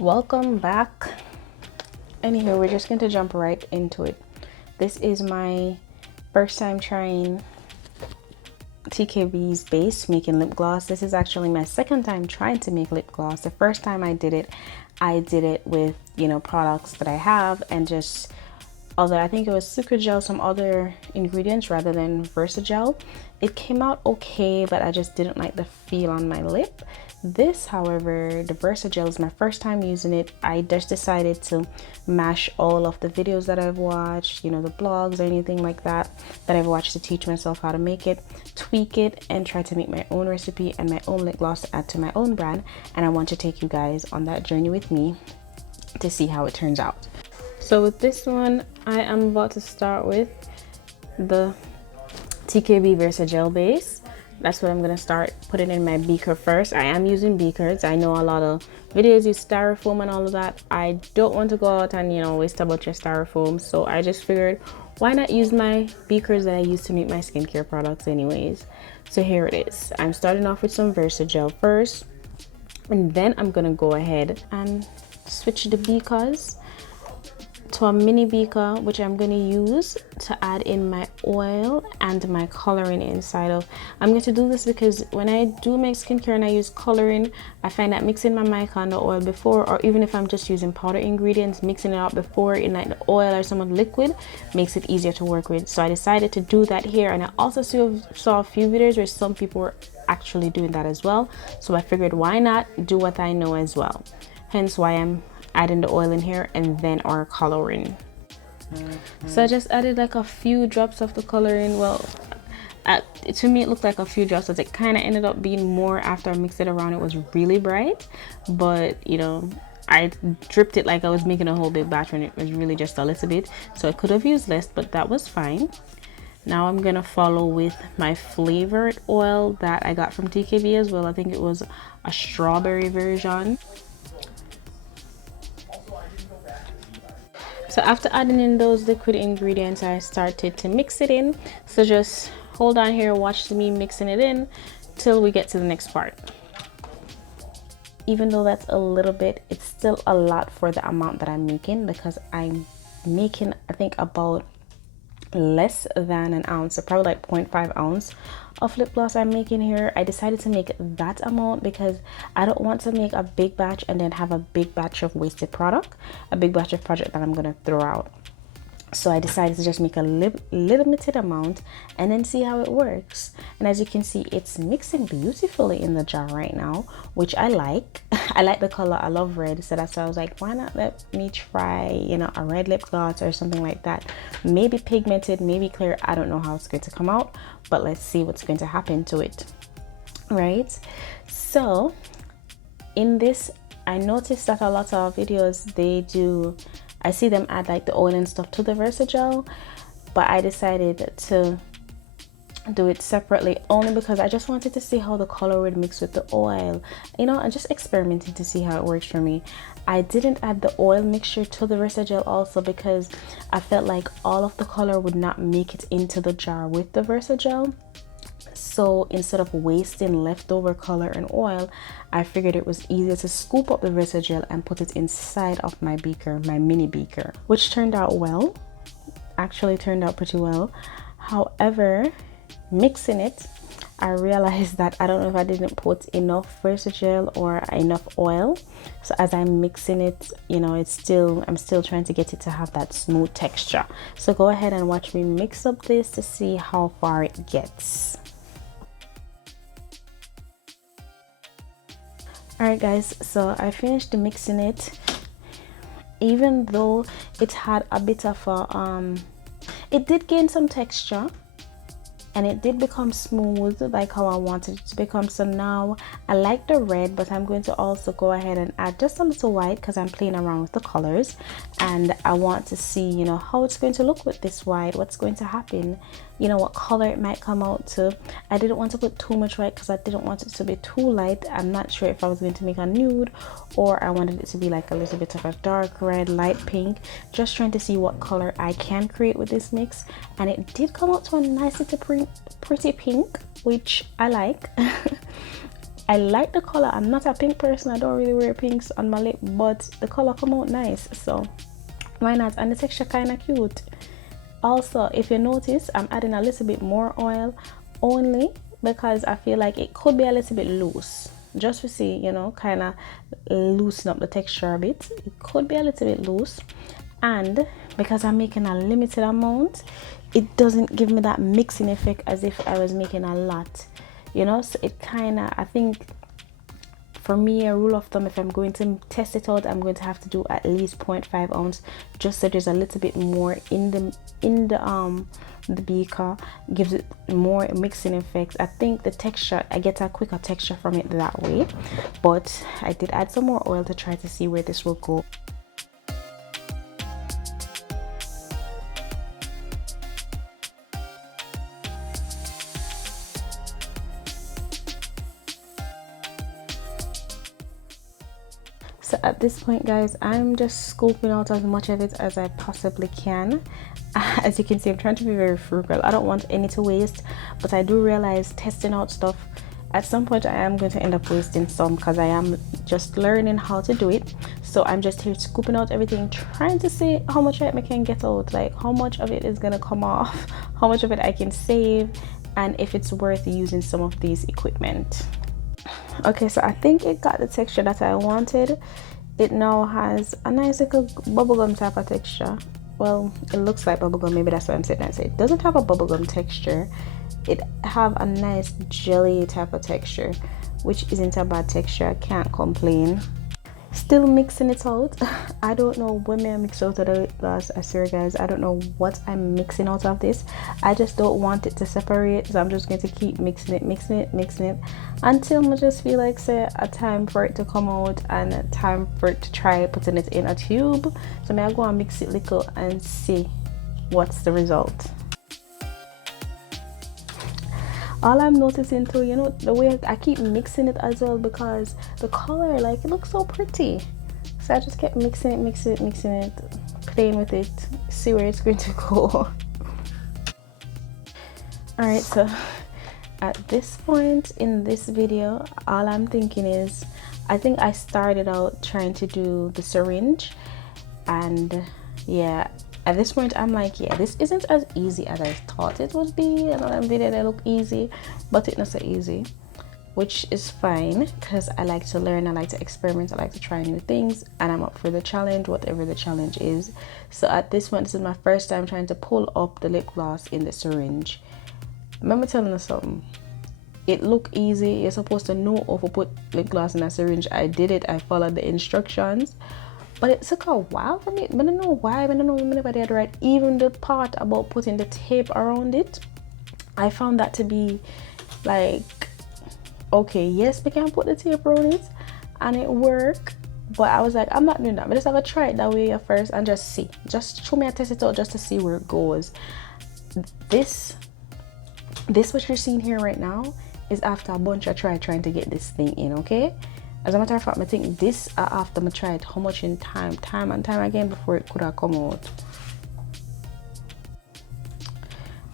Welcome back. Anywho, we're just going to jump right into it. This is my first time trying TKB's base making lip gloss. This is actually my second time trying to make lip gloss. The first time I did it with, products that I have and just, although I think it was sucra gel, some other ingredients rather than Versagel. It came out okay, but I just didn't like the feel on my lip. This, however, the Versagel is my first time using it. I just decided to mash all of the videos that I've watched, the blogs or anything like that I've watched to teach myself how to make it, tweak it, and try to make my own recipe and my own lip gloss to add to my own brand. And I want to take you guys on that journey with me to see how it turns out. So with this one, I am about to start with the TKB Versagel base. That's what I'm gonna start putting in my beaker first. I am using beakers. I know a lot of videos use styrofoam and all of that. I don't want to go out and waste a bunch of styrofoam, so I just figured why not use my beakers that I use to make my skincare products anyways. So here it is. I'm starting off with some Versagel first, and then I'm gonna go ahead and switch the beakers to a mini beaker, which I'm going to use to add in my oil and my coloring inside of. I'm going to do this because when I do make skincare and I use coloring, I find that mixing my mica and the oil before, or even if I'm just using powder ingredients, mixing it out before in like the oil or some of the liquid makes it easier to work with. So I decided to do that here, and I also saw a few videos where some people were actually doing that as well. So I figured why not do what I know as well. Hence why I'm adding the oil in here and then our coloring. So I just added like a few drops of the coloring. Well, to me it looked like a few drops, but it kind of ended up being more after I mixed it around. It was really bright, but I dripped it like I was making a whole big batch when it was really just a little bit, so I could have used less, but that was fine. Now I'm gonna follow with my flavored oil that I got from TKB as well. I think it was a strawberry version. So after adding in those liquid ingredients, I started to mix it in. So just hold on here, watch me mixing it in till we get to the next part. Even though that's a little bit, it's still a lot for the amount that I'm making, because I'm making, I think, about less than an ounce, so probably like 0.5 ounce of lip gloss I'm making here. I decided to make that amount because I don't want to make a big batch and then have a big batch of wasted product, a big batch of product that I'm gonna throw out. So I decided to just make a limited amount and then see how it works. And as you can see, it's mixing beautifully in the jar right now, which I like. I like the color. I love red, so that's why I was like, why not let me try a red lip gloss or something like that. Maybe pigmented, maybe clear. I don't know how it's going to come out, but let's see what's going to happen to it. Right, so in this, I noticed that a lot of videos, I see them add like the oil and stuff to the Versagel, but I decided to do it separately only because I just wanted to see how the color would mix with the oil, and just experimenting to see how it works for me. I didn't add the oil mixture to the Versagel also because I felt like all of the color would not make it into the jar with the Versagel. So instead of wasting leftover color and oil, I figured it was easier to scoop up the Versagel and put it inside of my beaker, my mini beaker, which turned out well. Actually turned out pretty well. However, mixing it, I realized that I don't know if I didn't put enough Versagel or enough oil. So as I'm mixing it, I'm still trying to get it to have that smooth texture. So go ahead and watch me mix up this to see how far it gets. Alright guys, so I finished mixing it. Even though it had a bit of a it did gain some texture and it did become smooth like how I wanted it to become. So now I like the red, but I'm going to also go ahead and add just a little white because I'm playing around with the colors and I want to see how it's going to look with this white, what's going to happen, what color it might come out to. I didn't want to put too much white because I didn't want it to be too light. I'm not sure if I was going to make a nude or I wanted it to be like a little bit of a dark red, light pink. Just trying to see what color I can create with this mix, and it did come out to a nice little pretty pink, which I like. I like the color. I'm not a pink person. I don't really wear pinks on my lip, but the color come out nice, so why not? And the texture kind of cute. Also, if you notice, I'm adding a little bit more oil, only because I feel like it could be a little bit loose, just to see, you know, kind of loosen up the texture a bit. It could be a little bit loose, and because I'm making a limited amount, it doesn't give me that mixing effect as if I was making a lot, you know. So it kind of, I think for me, a rule of thumb, if I'm going to test it out, I'm going to have to do at least 0.5 ounce, just so there's a little bit more in the beaker, gives it more mixing effects. I think the texture, I get a quicker texture from it that way, but I did add some more oil to try to see where this will go. So at this point, guys, I'm just scooping out as much of it as I possibly can. As you can see, I'm trying to be very frugal. I don't want any to waste, but I do realize testing out stuff, at some point I am going to end up wasting some, because I am just learning how to do it. So I'm just here scooping out everything, trying to see how much I can get out, like how much of it is gonna come off, how much of it I can save, and if it's worth using some of these equipment. Okay, so I think it got the texture that I wanted. It now has a nice little bubblegum type of texture. Well, it looks like bubblegum, maybe that's what I'm saying. It doesn't have a bubblegum texture. It have a nice jelly type of texture, which isn't a bad texture. I can't complain. Still mixing it out. I don't know when I mix out of the glass. I swear, guys, I don't know what I'm mixing out of this. I just don't want it to separate, so I'm just going to keep mixing it until I just feel like, say, a time for it to come out and a time for it to try putting it in a tube. So I'll go and mix it little and see what's the result. All I'm noticing too, you know, the way I keep mixing it as well, because the color, like, it looks so pretty. So I just kept mixing it, playing with it, see where it's going to go. Alright, so at this point in this video, all I'm thinking is, I think I started out trying to do the syringe, and yeah, at this point I'm like, yeah, this isn't as easy as I thought it would be. I know that video they look easy, but it's not so easy, which is fine, because I like to learn, I like to experiment, I like to try new things, and I'm up for the challenge, whatever the challenge is. So at this point, this is my first time trying to pull up the lip gloss in the syringe. Remember telling us something, it look easy, you're supposed to know how to put lip gloss in a syringe. I did it, I followed the instructions, but it took a while for me. I don't know why, I don't know if I did right. Even the part about putting the tape around it, I found that to be like, okay, yes, we can put the tape around it and it worked, but I was like, I'm not doing that. But just have to try it that way at first and just see, just show me, I test it out just to see where it goes. This what you're seeing here right now is after a bunch of trying to get this thing in, okay? As a matter of fact, I think this after I tried how much in time and time again before it could have come out.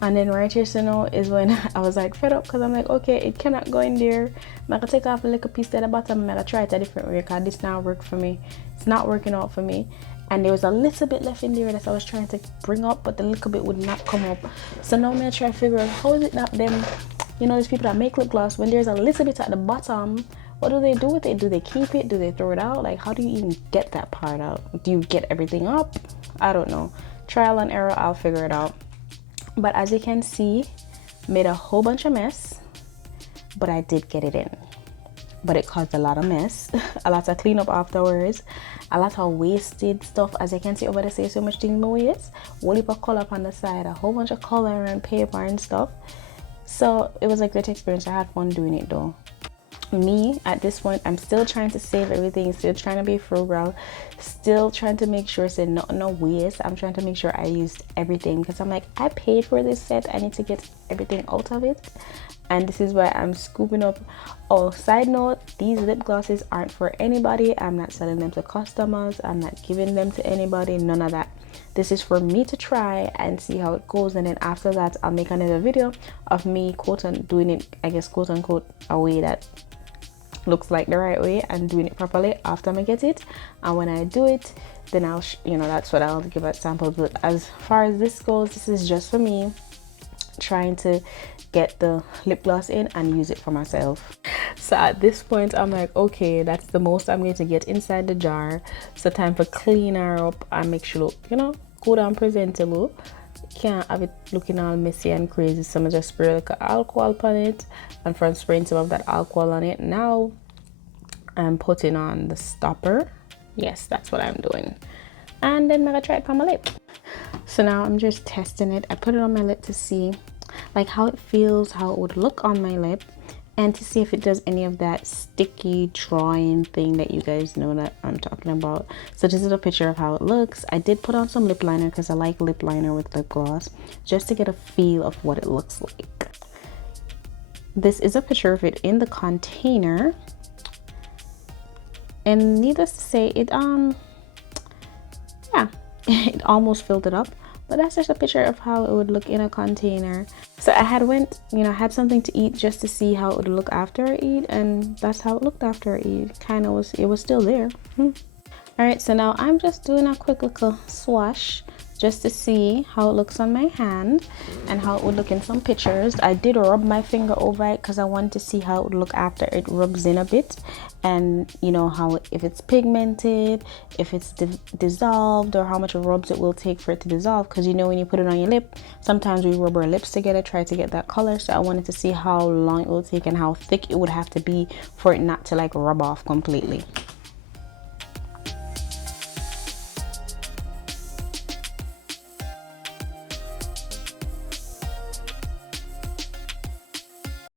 And then right here, so now is when I was like fed up, because I'm like, okay, it cannot go in there. I'm gonna take off a little piece at the bottom. I'm gonna try it a different way, because this now work for me. It's not working out for me. And there was a little bit left in there that I was trying to bring up, but the little bit would not come up. So now I'm gonna try to figure out how is it that them, you know, these people that make lip gloss, when there's a little bit at the bottom, what do they do with it? Do they keep it? Do they throw it out? Like, how do you even get that part out? Do you get everything up? I don't know. Trial and error, I'll figure it out. But as you can see, made a whole bunch of mess, but I did get it in. But it caused a lot of mess, a lot of cleanup afterwards, a lot of wasted stuff. As you can see over there, say so much things in my waste. Whole heap of color up on the side, a whole bunch of color and paper and stuff. So it was a great experience. I had fun doing it though. Me at this point, I'm still trying to save everything, still trying to be frugal, still trying to make sure say no waste. I'm trying to make sure I used everything, because I'm like, I paid for this set, I need to get everything out of it. And this is why I'm scooping up. Oh, side note, these lip glosses aren't for anybody. I'm not selling them to customers, I'm not giving them to anybody, none of that. This is for me to try and see how it goes, and then after that I'll make another video of me doing it, I guess, quote unquote, a way that looks like the right way and doing it properly after I get it. And when I do it, then I'll you know, that's what I'll give a sample. But as far as this goes, this is just for me trying to get the lip gloss in and use it for myself. So at this point I'm like, okay, that's the most I'm going to get inside the jar. So time for clean her up and make sure look, you know, good and presentable. Can't have it looking all messy and crazy, so I'm just spray like alcohol on it, and from spraying some of that alcohol on it, now I'm putting on the stopper. Yes, that's what I'm doing, and then I'm gonna try it on my lip. So now I'm just testing it. I put it on my lip to see like how it feels, how it would look on my lip, and to see if it does any of that sticky drawing thing that you guys know that I'm talking about. So this is a picture of how it looks. I did put on some lip liner because I like lip liner with lip gloss, just to get a feel of what it looks like. This is a picture of it in the container, and needless to say, it yeah, it almost filled it up. But that's just a picture of how it would look in a container. So I had had something to eat just to see how it would look after I eat, and that's how it looked after I eat. It was still there. All right, so now I'm just doing a quick little swash just to see how it looks on my hand and how it would look in some pictures. I did rub my finger over it because I wanted to see how it would look after it rubs in a bit, and you know how if it's pigmented, if it's dissolved, or how much rubs it will take for it to dissolve. Because you know, when you put it on your lip, sometimes we rub our lips together, try to get that color. So I wanted to see how long it will take and how thick it would have to be for it not to like rub off completely.